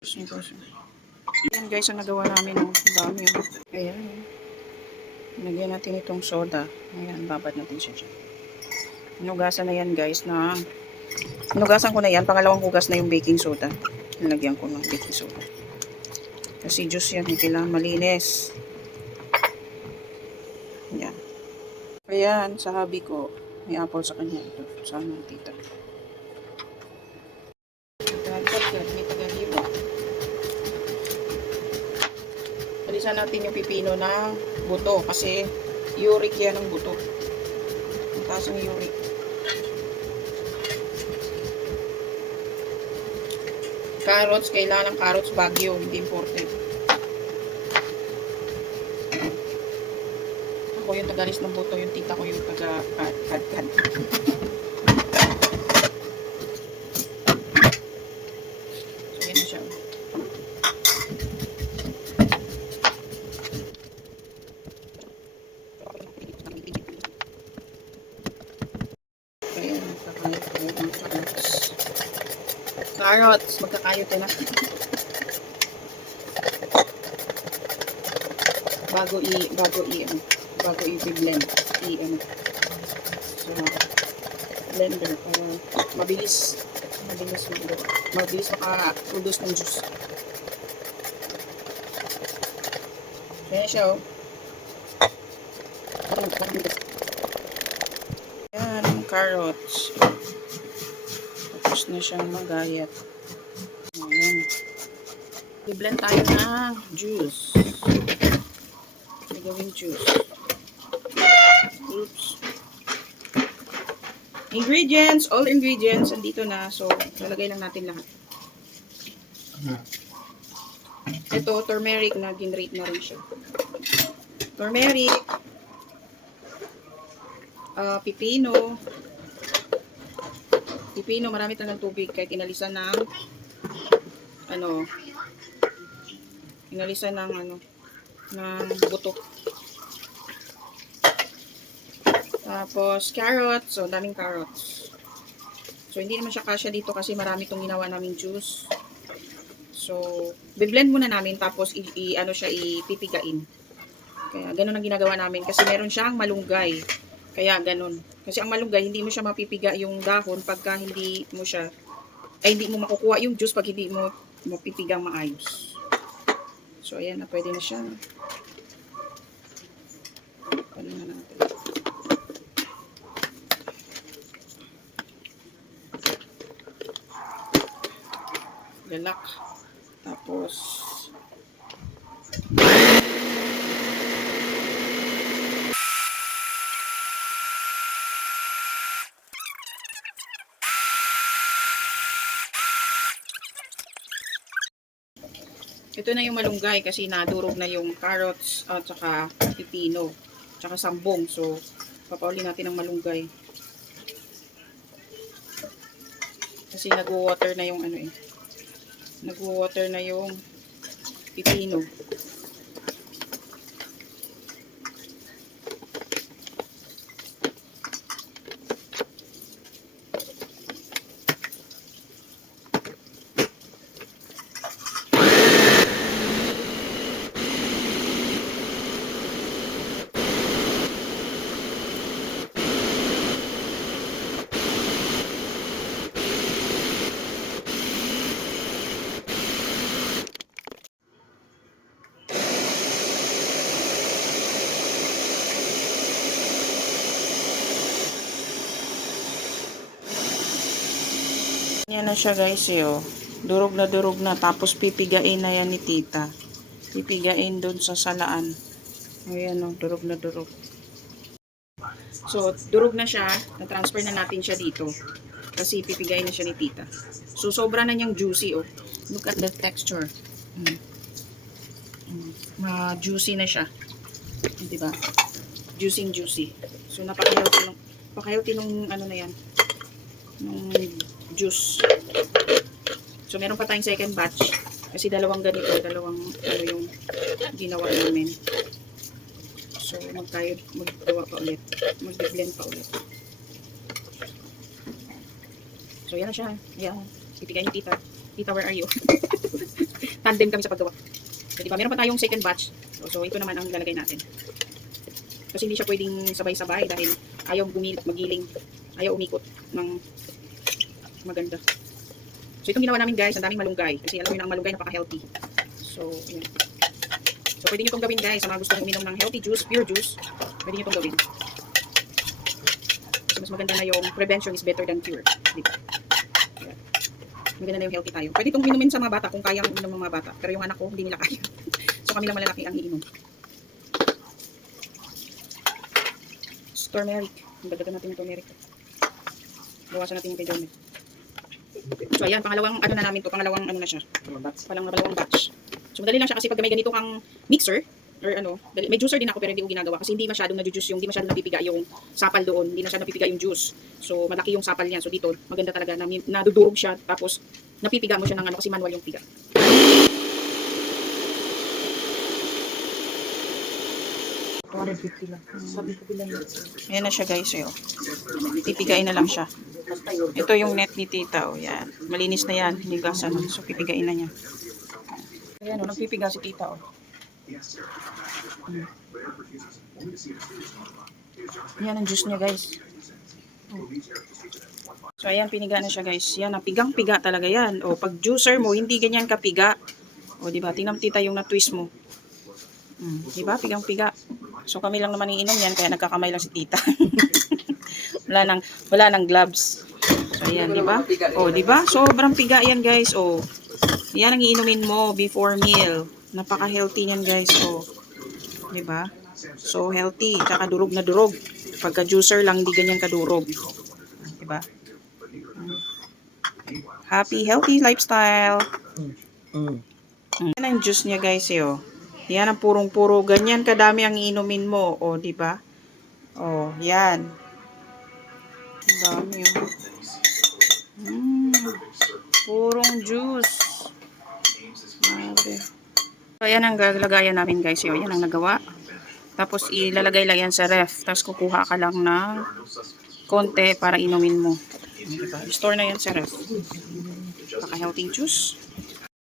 Ayan guys, ang nagawa namin, oh. Ang dami, oh. Ayan. Lagyan natin itong soda. Ayan, babad natin siya dyan. Hinugasan na yan guys na hinugasan ko na yan. Pangalawang hugas na yung baking soda. Nilagyan ko ng baking soda. Kasi juice yan, kailangan malinis. Ayan. Ayan, sa hubby ko. May apple sa kanya. Ito, sa aming tita. May tagalibo. Alisan natin yung pipino na buto kasi uric yan ang buto. Ang taas ng uric. Carrots, kailangan ng carrots Baguio, hindi imported. Ako yung tagalis ng buto, yung tita ko yung taga-kad-kad. So, yan na siya. Ayan, magkakayot tayo ng carrots. Carrots, magkakayot na. Bago i-blend. So, blender para mabilis maka-produce ng juice. Ayan siya, oh. Ayan, carrots. Tapos na siyang magayat. Ayan. I-blend tayo ng juice. Gawing juice. Oops. Ingredients, all ingredients andito na. So, lalagay lang natin lahat. Ito, turmeric na ginrate na rin siya. Turmeric, pipino. Pipino, marami talagang tubig kahit inalisan ng ng buto. Tapos, carrots. So, daming carrots. So, hindi naman siya kasya dito kasi marami itong ginawa naming juice. So, biblend muna namin tapos ipipigain. Kaya, ganun ang ginagawa namin. Kasi meron siyang malunggay. Kaya, ganun. Kasi ang malunggay, hindi mo siya mapipiga yung dahon pagka hindi mo makukuha yung juice pag hindi mo mapipigang maayos. So, ayan na. Pwede na siya. Paano na natin? Lalak. Tapos, ito na yung malunggay kasi nadurog na yung carrots at saka pipino, tsaka sambong. So, papauli natin ng malunggay. Kasi nag-water na yung nag-water na yung pipino. Yan na siya guys, oh. Durog na. Tapos pipigain na yan ni tita. Pipigain doon sa salaan. Ayan, oh. Durog na. So, durog na siya. Na-transfer na natin siya dito. Kasi pipigain na siya ni tita. So, sobra na niyang juicy, oh. Look at the texture. Juicy na siya. Diba? Juicy. So, napaka-healthy nung na yan. Nung juice. So, meron pa tayong second batch. Kasi dalawang yung ginawa namin. So, maggawa pa ulit. Mag-blend pa ulit. So, yan na siya. Yan. Ipigay ni tita. Tita, where are you? nagtatandem kami sa paggawa. So, diba? Meron pa tayong second batch. So ito naman ang ilalagay natin. Kasi hindi siya pwedeng sabay-sabay dahil ayaw magiling. Ayaw umikot ng maganda. So itong ginawa namin guys, ang daming malunggay. Kasi alam nyo na ang malunggay napaka-healthy. So, ayan. So pwede nyo itong gawin guys. Sa mga gusto uminom ng healthy juice, pure juice, pwede nyo itong gawin. Kasi mas maganda na yung prevention is better than cure. Diba? Ayan. Maganda na yung healthy tayo. Pwede itong inumin sa mga bata kung kayang inom ng mga bata. Pero yung anak ko, hindi nila kaya. So kami lang malalaki ang iinom. Turmeric. Dagdagan natin yung turmeric. Bawasan natin yung kay Dorme. So ayan, pangalawang ano na namin to, pangalawang ano na siya. Pangalawang batch. So madali lang siya kasi pag may ganito kang mixer or ano, may juicer din ako pero hindi ko ginagawa kasi hindi masyadong na-juice yung, hindi masyadong napipiga yung sapal doon, hindi masyadong napipiga yung juice. So malaki yung sapal niyan. So dito, maganda talaga na nadudurog siya tapos napipiga mo siya ng ano kasi manual yung piga. Sabi ko bilang Ayan na siya guys, yo. Pipigain na lang siya. Ito yung net ni tita, oh, yan. Malinis na yan, hinigasan. So pipigain na niya. Ayan, oh, nagpipiga si tita, oh. Yan ang juice niya guys. So ayan, piniga na siya guys. Yan, pigang-piga talaga yan. O, pag juicer mo, hindi ganyan kapiga. O, diba? Tingnan mo tita yung na-twist mo. Diba? Pigang-piga. So kami lang naman iinom yan, kaya nagkakamay lang si tita. wala nang gloves. So ayan, diba? O, diba? Sobrang piga yan guys. O, yan ang iinumin mo before meal. Napaka-healthy niyan guys. O, diba? So healthy. Tsaka durog na durog. Pagka juicer lang, hindi ganyan kadurog. Diba? Happy, healthy lifestyle. Yan ang juice niya guys, yo. Yan ang purong-puro. Ganyan kadami ang iinumin mo. O, diba? O, yan. Ang dami, oh. Purong juice. Grabe. So, yan ang gagalagayan namin guys, yo. Yan ang nagawa. Tapos, ilalagay lang yan sa ref. Tapos, kukuha ka lang ng konti para inumin mo. Diba? Store na yan sa ref. Paka-healthy juice.